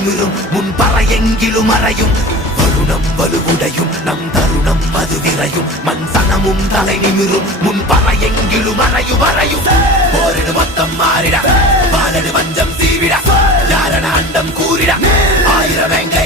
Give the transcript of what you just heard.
நிமிரும் முன் பறையெங்கிலும் அறையும் வருணம் வலுவுடையும் நம் தருணம் அது விரையும் மண் சனமும் தலை நிமிரும் முன் பறையெங்கிலும் அறையும் அறையும் போரிடு மொத்தம் மாறிட பாலடு வஞ்சம் சீவிட யாரன அண்டம் கூறிட ஆயிரம்